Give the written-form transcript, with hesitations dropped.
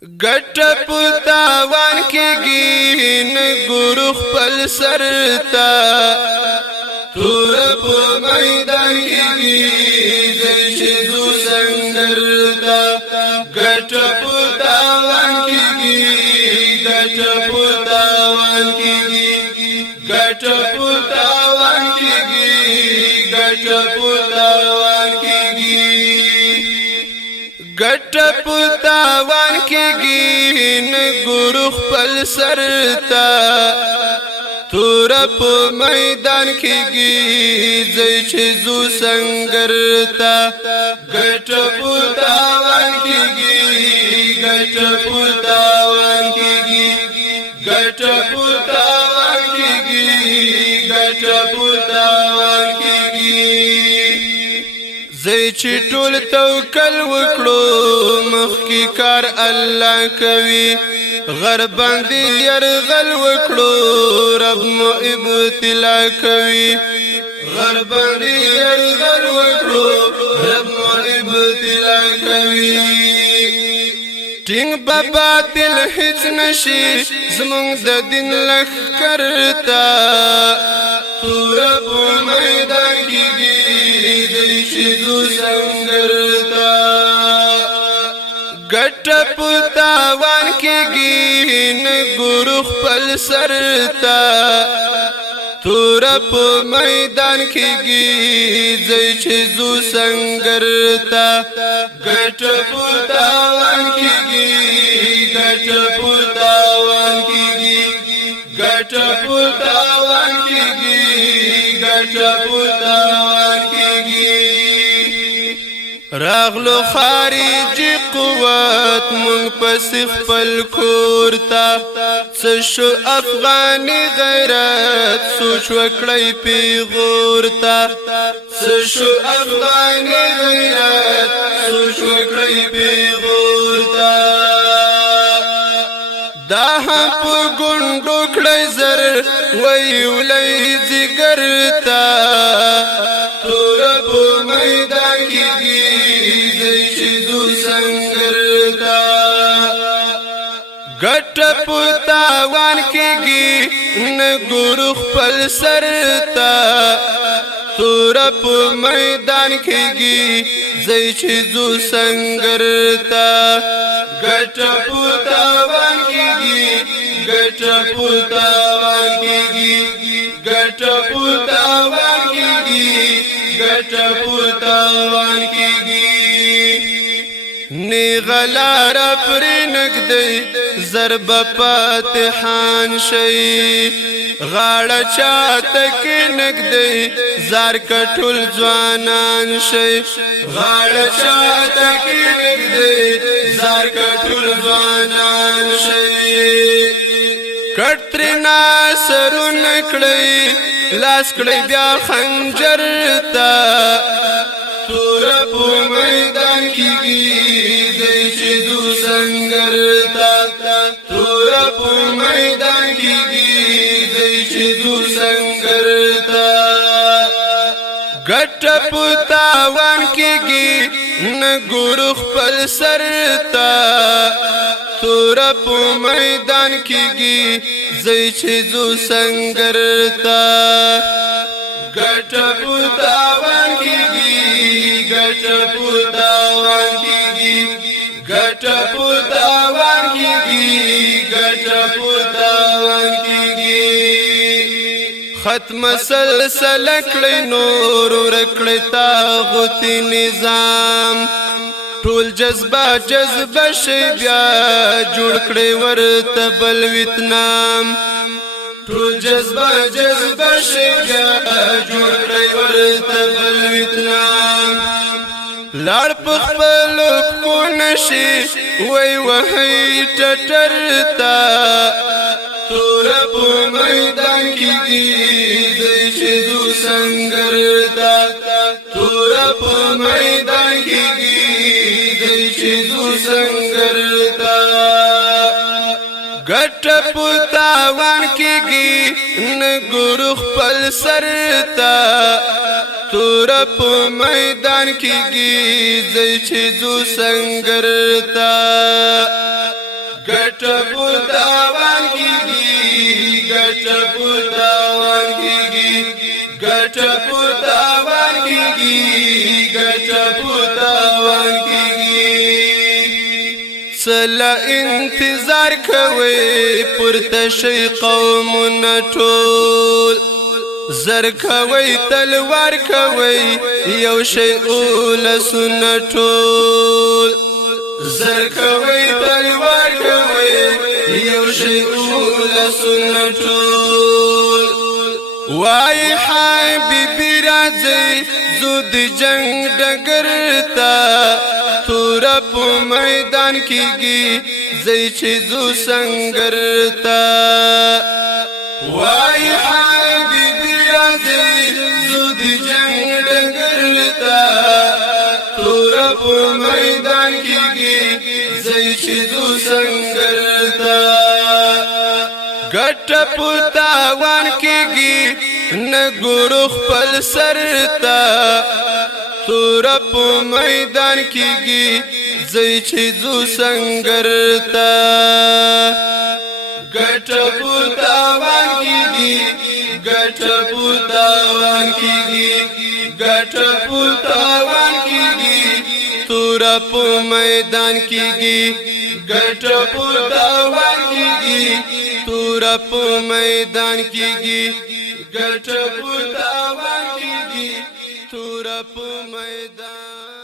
ګټ پتاوان کېږي نه ګورو خپل سر ته تور په میدان کېږي زه چې ځو سنګر ته ګټ پتاوان کېږي ګټ پتاوان کېږي ګټ پتاوان کېږي ګټ پتاوان کېږي ګټ پتاوان کېږي نه ګورو خپل سر ته تور په میدان کېږي زه چې ځو سنګر ته ګټ پتاوان کېږي ګټ پتاوان کېږي ګټ پتاوان کېږي ګټ پتاوان کېږي زه چې ټول توکل وکړو مخکې کار الله کوي غر باندې یرغل وکړو رب مو ابتلا کوي غر باندې یرغل وکړو رب مو ابتلا کوي ټینګ باطل هیڅ نشي زمونږ د دین لښکر ته تور په میدان کېږي دی چې ځو سنګر ته ګټ پتاوان کېږي نه ګورو خپل سر ته تور په میدان کېږي زه چې ځو سنګر ته ګټ پتاوان کېږي ګټ پتاوان کېږي ګټ پتاوان کېږي ګټ پتاوان کېږي راغلو خارجي قوت مونږ پس خپل کور ته څه شو افغاني غیرت سوچ وکړئ پیغور ته څه شو افغاني غیرت سوچ وکړئ پیغور ته دا هم په ګونډو کړئ زر ویولئ ځګر ته تور په میدان کېږي زه چې ځو سنګر ته ګټ پتاوان کېږي نه ګورو خپل سر ته تور په میدان کېږي زه چې ځو سنګر ته ګټ پتاوان کېږي ګټ پتاوان کېږي ګټ پتاوان کېږي ګټ پتاوان کېږي نیغلار پرې نږدې ضرب فاتحان شي غاړه چاته کې نږدې زار کټول ځوانان شي غاړه چاته کې نږدې زار کټول ځوانان شي کټرینا سرونه کړی لاس کړی بیا خنجر ته تور په میدان کېږي زه چې ځو سنګر ته تور په میدان کېږي زه چې ځو سنګر ته ګټ پتاوان کېږي نه ګورو خپل سر ته تور په میدان کېږي زه چې ځو سنګر ته ګټ پتاوان کېږي ګټ پتاوان کېږي ګټ پتاوان کېږي ګټ پتاوان کېږي ختم سلسله کړئ نور ورکړئ طاغوت نظام ټول جذبه شي بیا جوړ کړئ ورته بل ویتنام ټول جذبه شي بیا جوړ کړئ ورته بل ویتنام لړ په خپل کو نشي وای وهي ټټر ته تور په میدان کېږي زه چې ځو سنګر ته تور په میدان کېږي زه چې ځو سنګر ته ګټ پتاوان کېږي نه ګورو خپل سر ته تور په میدان کېږي زه چې ځو سنګر ته ګټه پتاوان کیږي ګټه پتاوان کیږي ګټه پتاوان کیږي ګټه پتاوان کیږي سلا انتظار کوي پورته شي قومونه ټول زر کوي تلوار کوي یو شی اولسونه ټول زر کوي تلوار کوي یو شی اولسونه ټول وای حبیبی راځي زود جنگ ډګر تا تور په میدان کېږي زئی چې زو سنگر تا وای حبیبی راځي زود جنگ ډګر تا تور په میدان کېږي زئی چې زو سنگر تا ګټه پتاوان کېږي نګورو خپل سر تا تور په میدان کېږي زئی چې زو سنگر تا ګټه پتاوان کېږي ګټه پتاوان کېږي ګټه پتاوان کېږي تور په میدان کېږي ګټه پتاوان کېږي تور په میدان کېږي ګټه پتاوان کېږي تور په میدان